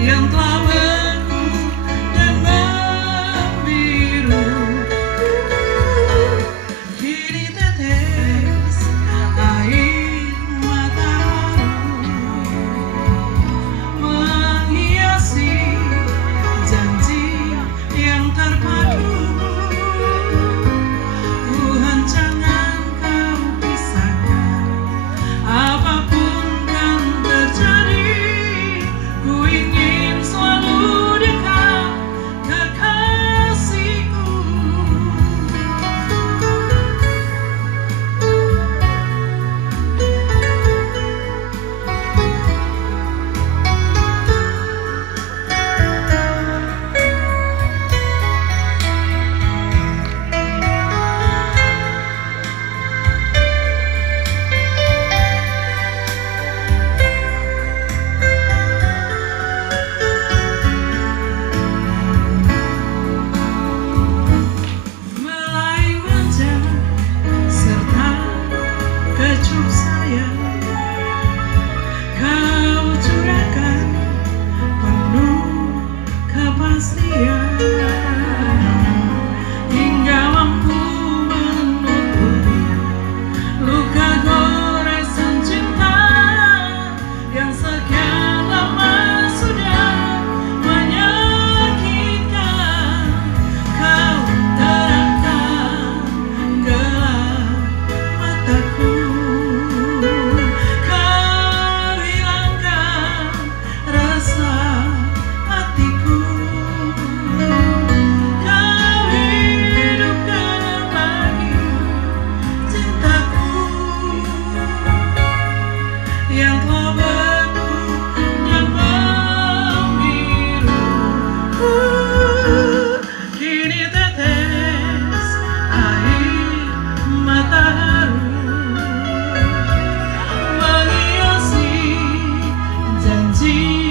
yang telah beku dan membiru, kini tetes air mata menghiasi janji yang terpadu. Tuhan, jangan kau pisahkan, apapun kan terjadi. Ku ingin selalu dekat, kekasihku. Mulai manja serta kecup sayang, kau curahkan penuh kepastian hingga mampu menutupi luka goresan cinta yang sekian lama sudah menyakitkan. Kau terangkan gelap mataku, kau hilangkan rasa hatiku, kau hidupkan lagi cintaku yang telah beku dan membiru. Kini tetes air mata haru menghiasi janji